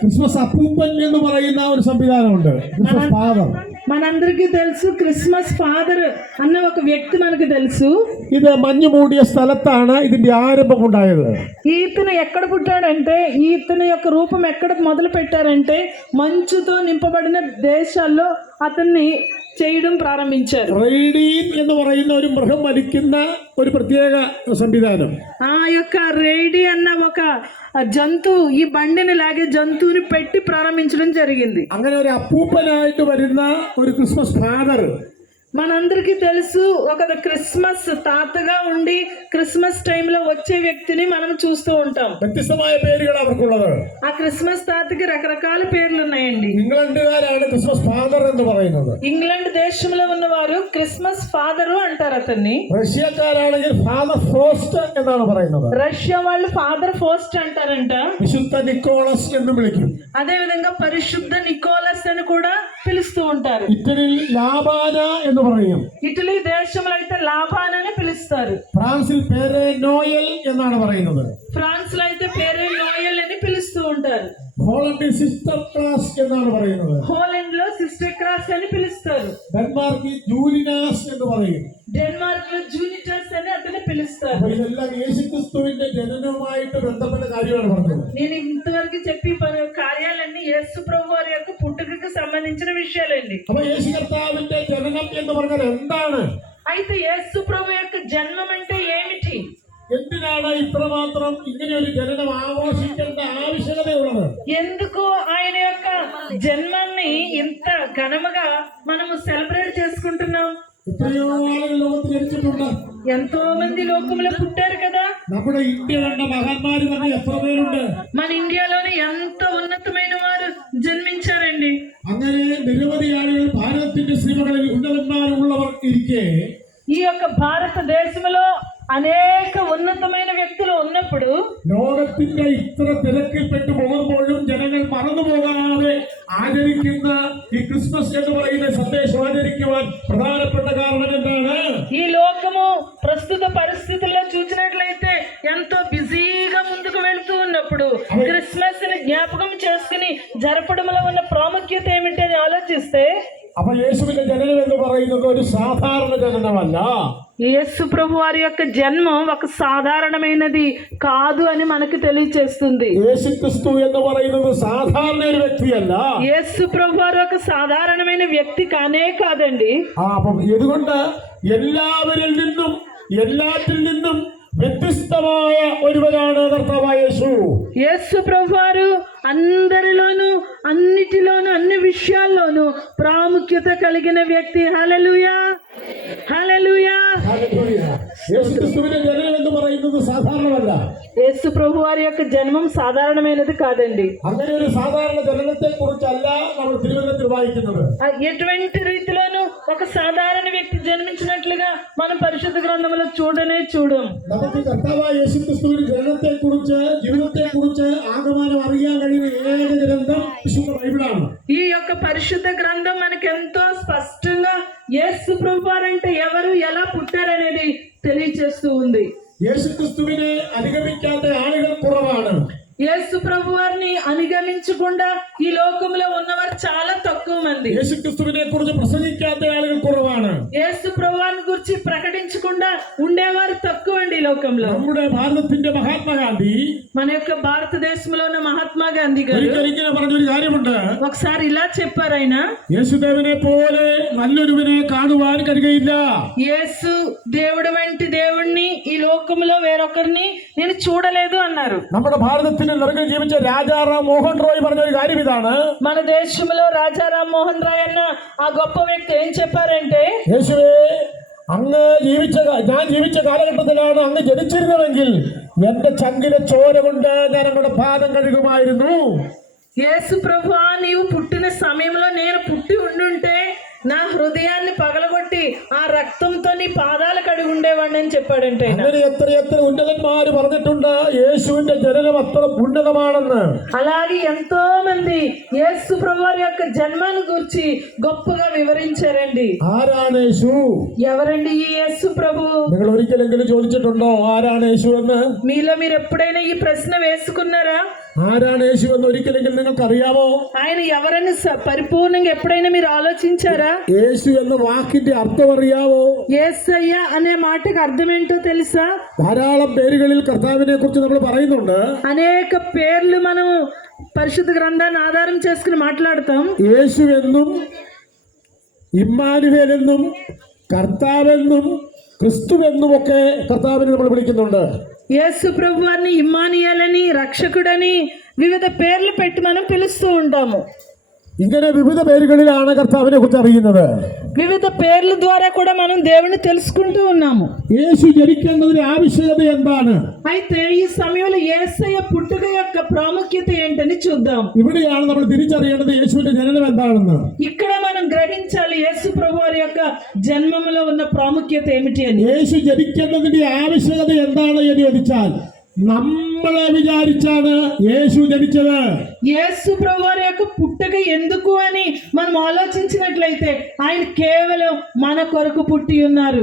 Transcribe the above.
Christmas അപ്പൂപ്പൻ എന്ന് പറയുന്ന ഒരു സംവിധാനമുണ്ട്. ക്രിസ്മസ് ഫാദർ మనందరికీ తెలుసు క్రిస్మస్ ఫాదర్ అన్న ఒక వ్యక్తి మనకు తెలుసు. ഇത് മഞ്ഞു മൂടിയ സ്ഥലത്താണ് ഇതിന്റെ ആരംഭം ഉണ്ടായത്. ఈతను ఎక్కడ పుట్టాడంటే ఈతను యొక్క రూపం ఎక్కడ మొదలు పెట్టారంటే మంచుతో నింపబడిన దేశాల్లో అతన్ని చేయడం ప్రారంభించారు. റെയ്ഡീൻ എന്ന് പറയുന്ന ഒരു മൃഗം വലിക്കുന്ന ഒരു പ്രത്യേക സംവിധാനം. ఆ యొక్క రేడి అన్న ఒక జంతువు ఈ బండిని లాగే జంతువుని పెట్టి ప్రారంభించడం జరిగింది. അങ്ങനെ ഒരു അപ്പൂപ്പനായിട്ട് വരുന്ന ഒരു ക്രിസ്മസ് ഫാദർ మనందరికీ తెలుసు ఒక క్రిస్మస్ తాతగా ఉండి క్రిస్మస్ టైంలో వచ్చే వ్యక్తిని మనం చూస్తూ ఉంటాం. വ്യത്യസ്തമായ പേരുകൾ അവർക്കുള്ളത്. ఆ క్రిస్మస్ తాతకి రకరకాల పేర్లు ఉన్నాయండి. ഇംഗ്ലണ്ടുകാരാണ് ക്രിസ്മസ് ഫാദർ എന്ന് പറയുന്നത്. ఇంగ్లాండ్ దేశంలో ఉన్నవారు క్రిస్మస్ ఫాదరు అంటారు అతన్ని. റഷ്യക്കാരാണെങ്കിൽ ഫാദർ ഫോസ്റ്റ് എന്നാണ് പറയുന്നത്. రష్యా వాళ్ళు ఫాదర్ ఫోస్ట్ అంటారంట. വിശുദ്ധ നിക്കോളസ് എന്ന് വിളിക്കും. అదే విధంగా పరిశుద్ధ నికోలస్ అని కూడా పిలుస్తూ ఉంటారు. ഇറ്റലിയിൽ ലാബാന എന്ന് പറയും. ఇటలీ దేశంలో అయితే లాబాన్ అని పిలుస్తారు. ഫ്രാൻസിൽ പേരെ നോയൽ എന്നാണ് പറയുന്നത്. ఫ్రాన్స్ లో అయితే పేరే నోయల్ అని పిలుస్తూ ఉంటారు. ഹോളണ്ടിൽ സിസ്റ്റർ ക്ലാസ് എന്നാണ് പറയുന്നത്. హోలండ్ లో సిస్టర్ క్రాస్ అని పిలుస్తారు. ഡെൻമാർക്കിൽ ജൂലിനാസ് എന്ന് പറയും. డెన్మార్క్ లో జూనిటర్స్ అని అతన్ని పిలుస్తారు. അപ്പൊ ഇതെല്ലാം യേശുക്രിസ്തുവിന്റെ ജനനവുമായിട്ട് ബന്ധപ്പെട്ട കാര്യമാണ് പറഞ്ഞത്. నేను ఇంతవరకు చెప్పి కార్యాలన్నీ యేసు ప్రభు వారి యొక్క పుట్టుకకు సంబంధించిన విషయాలండి. അപ്പൊ യേശു കർത്താവിന്റെ ജനനം എന്ന് പറഞ്ഞാൽ എന്താണ്? అయితే యేసు ప్రభు యొక్క జన్మం అంటే ఏమిటి? എന്തിനാണ് ഇത്രമാത്രം ഇങ്ങനെ ഒരു ജനനം ആഘോഷിക്കേണ്ട ആവശ്യകതയുള്ളത്? ఎందుకు ఆయన యొక్క జన్మాన్ని ఇంత ఘనముగా మనము సెలబ్రేట్ చేసుకుంటున్నాం? എത്രയോ ആളുകൾ ലോകത്ത് ജനിച്ചിട്ടുണ്ട്. ఎంతో మంది లోకంలో పుట్టారు కదా. നമ്മുടെ ഇന്ത്യ കണ്ട മഹാന്മാര് തന്നെ എത്ര പേരുണ്ട്? మన ఇండియాలోనే ఎంత ఉన్నతమైన వారు జన్మించారండి. അങ്ങനെ നിരവധി ആളുകൾ ഭാരതത്തിന്റെ സീമകളിൽ ഉന്നതന്മാരുള്ളവർ ഇരിക്കെ ఈ యొక్క భారతదేశంలో అనేక ఉన్నతమైన వ్యక్తులు ఉన్నప్పుడు ലോകത്തിന്റെ ഇത്ര തിരക്കിൽപ്പെട്ടു പോകുമ്പോഴും ജനങ്ങൾ മറന്നുപോകാതെ ആചരിക്കുന്ന ഈ ക്രിസ്മസ് എന്ന് പറയുന്ന സന്ദേശം ആചരിക്കുവാൻ പ്രധാനപ്പെട്ട കാരണം എന്താണ്? ఈ లోకము ప్రస్తుత పరిస్థితుల్లో చూసినట్లయితే ఎంతో బిజీగా ముందుకు వెళ్తూ ఉన్నప్పుడు క్రిస్మస్ ని జ్ఞాపకం చేసుకుని జరపడంలో ఉన్న ప్రాముఖ్యత ఏమిటి అని ఆలోచిస్తే അപ്പൊ യേശുവിന്റെ ജനനം എന്ന് പറയുന്നത് ഒരു സാധാരണ ജനനമല്ല. యేసు ప్రభు వారి యొక్క జన్మం ఒక సాధారణమైనది కాదు అని మనకు తెలియజేస్తుంది. യേശു ക്രിസ്തു എന്ന് പറയുന്നത് സാധാരണ ഒരു വ്യക്തിയല്ല. యేసు ప్రభు వారు ఒక సాధారణమైన వ్యక్తి కానే కాదండి. അപ്പം ഇതുകൊണ്ട് എല്ലാവരിൽ നിന്നും എല്ലാറ്റിൽ നിന്നും വ്യത്യസ്തമായ ഒരുവനാണ് കർത്താവായ യേശു. యేసు ప్రభు వారు అందరిలోనూ అన్నిటిలోనూ అన్ని విషయాల్లోనూ ప్రాముఖ్యత కలిగిన వ్యక్తి. హల్లెలూయా హల్లెలూయా. യേശു ക്രിസ്തുവിന്റെ ജനനം എന്ന് പറയുന്നത് സാധാരണമല്ല. యేసు ప్రభు వారి యొక్క జన్మం సాధారణమైనది కాదండి. അങ്ങനെ ഒരു സാധാരണ ജനനത്തെ കുറിച്ചല്ല നമ്മൾ തിരുവചനത്തിൽ വായിക്കുന്നത്. ఎటువంటి రీతిలోనూ ఒక సాధారణ వ్యక్తి జన్మించినట్లుగా మనం పరిశుద్ధ గ్రంథంలో చూడనే చూడం. നമുക്ക് കർത്താവായ യേശു ക്രിസ്തുവിന്റെ ജനനത്തെ കുറിച്ച് ജീവിതത്തെ കുറിച്ച് ആകമാനം അറിയാൻ കഴിയുന്ന ഏക ഗ്രന്ഥം വിശുദ്ധ ബൈബിളാണ്. ఈ యొక్క పరిశుద్ధ గ్రంథం మనకి ఎంతో స్పష్టంగా యేసు ప్రభు అంటే ఎవరు ఎలా పుట్టారనేది తెలియజేస్తూ ఉంది. യേശു ക്രിസ്തുവിനെ അനുഗമിക്കാത്ത ആളുകൾ കുറവാണ്. యేసు ప్రభు వారిని అనుగమించకుండా ఈ లోకంలో ఉన్నవారు చాలా తక్కువ మంది. യേശു ക്രിസ്തുവിനെ കുറിച്ച് പ്രസംഗിക്കാത്ത ആളുകൾ കുറവാണ്. యేసు ప్రభువాని గురించి ప్రకటించకుండా ఉండేవారు తక్కువ అండి ఈ లోకంలో. നമ്മുടെ ഭാരതത്തിന്റെ മഹാത്മാഗാന്ധി మన యొక్క భారతదేశంలో ఉన్న మహాత్మా గాంధీ గారు ഒരിക്കൽ പറഞ്ഞൊരു കാര്യമുണ്ട്. ఒకసారి ఇలా చెప్పారు ఆయన, യേശുദേവനെ പോലെ നല്ലൊരുവിനെ കാണുവാൻ കഴിയുകയില്ല. యేసు దేవుడు వంటి దేవుణ్ణి ఈ లోకంలో వేరొకరిని నేను చూడలేదు అన్నారు. നമ്മുടെ ഭാരതത്തിൽ നിറകിൽ ജീവിച്ച രാജാറാം മോഹൻ റോയ് പറഞ്ഞൊരു കാര്യം ഇതാണ്. మన దేశంలో రాజారాం మోహన్ రాయ్ అన్న ఆ గొప్ప వ్యక్తి ఏం చెప్పారంటే, യേശുവേ, ഞാൻ ജീവിച്ച കാലഘട്ടത്തിലാണ് അങ്ങ് ജനിച്ചിരുന്നതെങ്കിൽ എന്റെ ചങ്കിലെ ചോര കൊണ്ട് ഞാൻ അങ്ങയുടെ പാദം കഴുകുമായിരുന്നു. యేసు ప్రభువా, నీవు పుట్టిన సమయంలో నేను పుట్టి ఉండుంటే నా హృదయాన్ని పగలగొట్టి ఆ రక్తంతో నీ పాదాలు కడిగి ఉండేవాడిని అని చెప్పాడంటే. അങ്ങനെ എത്ര ഉന്നതന്മാര് പറഞ്ഞിട്ടുണ്ട് യേശുവിന്റെ ജനനം അത്ര ഉന്നതമാണെന്ന്. అలాగే ఎంతో మంది యేసు ప్రభువారి యొక్క జన్మాన్ని గురించి గొప్పగా వివరించారండి. ആരാണ് യേശു? ఎవరండి ఈ యేసు ప్రభు? നിങ്ങൾ ഒരിക്കലെങ്കിലും ചോദിച്ചിട്ടുണ്ടോ ആരാണ് യേശു എന്ന്? మీలో మీరు ఎప్పుడైనా ఈ ప్రశ్న వేసుకున్నారా? ആരാണ് യേശു എന്ന് ഒരിക്കലെങ്കിലും നിങ്ങൾക്ക് അറിയാമോ? ఆయన ఎవరని పరిపూర్ణంగా ఎప్పుడైనా మీరు ఆలోచించారా? యేసు എന്ന വാക്കിന്റെ അർത്ഥം അറിയാമോ? యేసయ్య అనే మాటకి అర్థం ఏంటో తెలుసా? ധാരാളം പേരുകളിൽ കർത്താവിനെ കുറിച്ച് നമ്മൾ പറയുന്നുണ്ട്. అనేక పేర్లు మనం పరిశుద్ధ గ్రంథాన్ని ఆధారం చేసుకుని మాట్లాడతాం. യേശു എന്നും ഇമ്മാനുവേൽ എന്നും കർത്താവെന്നും ക്രിസ്തുവെന്നും ഒക്കെ കർത്താവിനെ നമ്മൾ വിളിക്കുന്നുണ്ട്. యేసు ప్రభు వారిని ఇమ్మానుయేలని, రక్షకుడని వివిధ పేర్లు పెట్టి మనం పిలుస్తూ ఉంటాము. ഇങ്ങനെ വിവിധ പേരുകളിലാണ് കർത്താവിനെ കുറിച്ച് അറിയുന്നത്. వివిధ పేర్ల ద్వారా కూడా మనం దేవుని తెలుసుకుంటూ ఉన్నాము. യേശു ജനിക്കേണ്ടതിന്റെ ആവശ്യകത എന്താണ്? అయితే ఈ సమయంలో యేసయ్య పుట్టుక యొక్క ప్రాముఖ్యత ఏంటని చూద్దాం. ഇവിടെയാണ് നമ്മൾ തിരിച്ചറിയേണ്ടത് യേശുവിന്റെ ജനനം എന്താണെന്ന്. ఇక్కడ మనం గ్రహించాలి యేసు ప్రభు వారి యొక్క జన్మములో ఉన్న ప్రాముఖ్యత ఏమిటి అని. యేശു ജനിക്കേണ്ടതിന്റെ ആവശ്യകത എന്താണ് എന്ന് ചോദിച്ചാൽ നമ്മളെ വിചാരിച്ചാണ് യേശു ജനിച്ചത്. యేసు ప్రభు వారి యొక్క పుట్టుక ఎందుకు అని మనం ఆలోచించినట్లయితే ఆయన కేవలం మన కొరకు పుట్టి ఉన్నారు.